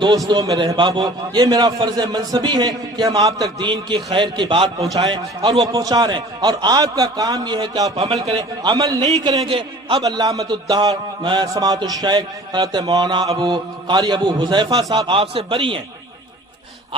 دوستوں میرے احبابوں، یہ میرا فرض منصبی ہے کہ ہم آپ تک دین کی خیر کی بات پہنچائیں، اور وہ پہنچا رہے ہیں، اور آپ کا کام یہ ہے کہ آپ عمل کریں۔ عمل نہیں کریں گے، اب علامۃ الدہر سماعت الشیخ حضرت مولانا قاری ابو حذیفہ صاحب آپ سے بری ہیں۔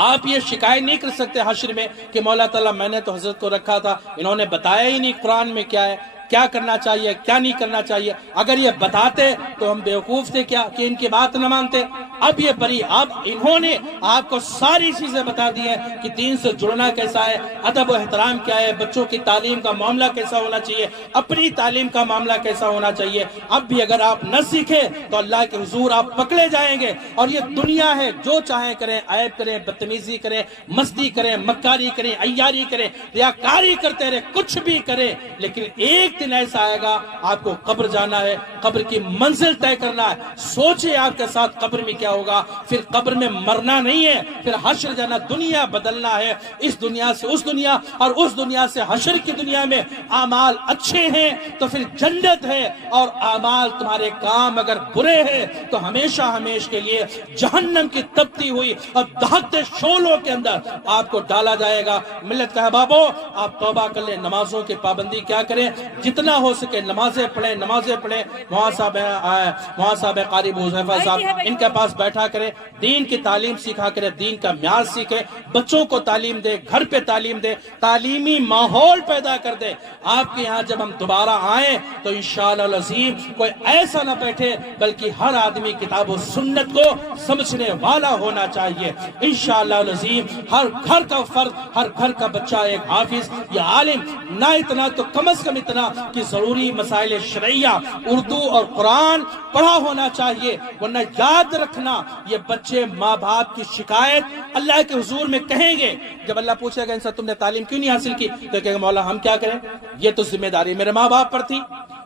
آپ یہ شکایت نہیں کر سکتے حشر میں کہ مولا تعالیٰ میں نے تو حضرت کو رکھا تھا، انہوں نے بتایا ہی نہیں قرآن میں کیا ہے، کیا کرنا چاہیے کیا نہیں کرنا چاہیے۔ اگر یہ بتاتے تو ہم بیوقوف تھے کیا کہ ان کی بات نہ مانتے؟ اب یہ بری، اب انہوں نے آپ کو ساری چیزیں بتا دی ہیں کہ دین سے جڑنا کیسا ہے، ادب و احترام کیا ہے، بچوں کی تعلیم کا معاملہ کیسا ہونا چاہیے، اپنی تعلیم کا معاملہ کیسا ہونا چاہیے۔ اب بھی اگر آپ نہ سیکھیں تو اللہ کے حضور آپ پکڑے جائیں گے، اور یہ دنیا ہے، جو چاہیں کریں، عیب کریں، بدتمیزی کریں، مستی کریں، مکاری کریں، عیاری کریں، ریاکاری کرتے رہے، کچھ بھی کریں، لیکن ایک دن ایسا آئے گا آپ کو قبر جانا ہے، قبر کی منزل طے کرنا ہے۔ سوچیں آپ کے ساتھ قبر میں کیا ہوگا، پھر قبر میں مرنا نہیں ہے، پھر حشر جانا، دنیا بدلنا ہے، اس دنیا سے اس دنیا اور اس دنیا سے حشر کی دنیا میں۔ اعمال اچھے ہیں تو پھر جنت ہے، اور اعمال تمہارے کام اگر برے ہیں تو ہمیشہ ہمیشہ کے لیے جہنم کی تپتی ہوئی اور دہتے شعلوں کے اندر آپ کو ڈالا جائے گا۔ ملت کا بابو، آپ توبہ کر لیں، نمازوں کی پابندی کیا کریں، جتنا ہو سکے نمازیں پڑھیں۔ وہاں صاحب قاری ابو حذیفہ صاحب، ان کے پاس بیٹھا کریں، دین کی تعلیم سیکھا کریں، دین کا معیار سیکھیں، بچوں کو تعلیم دے، گھر پہ تعلیم دے، تعلیمی ماحول پیدا کر دے۔ آپ کے یہاں جب ہم دوبارہ آئیں تو انشاءاللہ العظیم کوئی ایسا نہ بیٹھے، بلکہ ہر آدمی کتاب و سنت کو سمجھنے والا ہونا چاہیے۔ انشاءاللہ العظیم ہر گھر کا فرد، ہر گھر کا بچہ ایک حافظ یا عالم، نہ اتنا تو کم از کم اتنا کہ ضروری مسائل شرعیہ اردو اور قرآن پڑھا ہونا چاہیے۔ ورنہ یاد رکھنا، یہ بچے ماں باپ کی شکایت اللہ کے حضور میں کہیں گے۔ جب اللہ پوچھے گا ان سے تم نے تعلیم کیوں نہیں حاصل کی، تو کہے گا مولا ہم کیا کریں، یہ تو ذمہ داری میرے ماں باپ پر تھی۔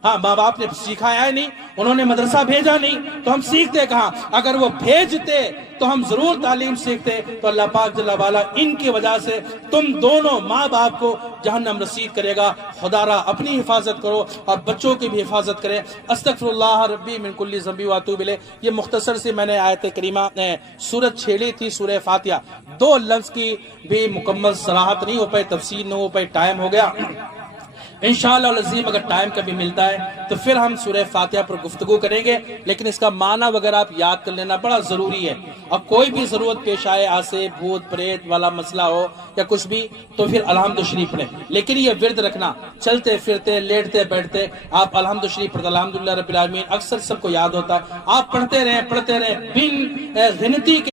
ہاں، ماں باپ نے سکھایا نہیں، انہوں نے مدرسہ بھیجا نہیں، تو ہم سیکھتے کہاں؟ اگر وہ بھیجتے تو ہم ضرور تعلیم سیکھتے۔ تو اللہ پاک جل وعلا ان کی وجہ سے تم دونوں ماں باپ کو جہنم رسید کرے گا۔ خدا را اپنی حفاظت کرو اور بچوں کی بھی حفاظت کرے۔ استغفر اللہ ربی من کل ذنب واتوب الیہ۔ یہ مختصر سی میں نے آیت کریمہ سورت چھیڑی تھی، سورہ فاتحہ، 2 لفظ کی بھی مکمل صراحت نہیں ہو پائی، تفسیر نہیں ہو پائی، ٹائم ہو گیا۔ انشاءاللہ العظیم اگر ٹائم کبھی ملتا ہے تو پھر ہم سورہ فاتحہ پر گفتگو کریں گے، لیکن اس کا معنی وغیرہ آپ یاد کر لینا بڑا ضروری ہے۔ اور کوئی بھی ضرورت پیش آئے، آسے بھوت پریت والا مسئلہ ہو یا کچھ بھی، تو پھر الحمد شریف پڑھیں، لیکن یہ ورد رکھنا، چلتے پھرتے لیٹتے بیٹھتے آپ الحمد شریف پڑھتے، الحمدللہ رب العالمین، اکثر سب کو یاد ہوتا ہے، آپ پڑھتے رہیں بن گنتی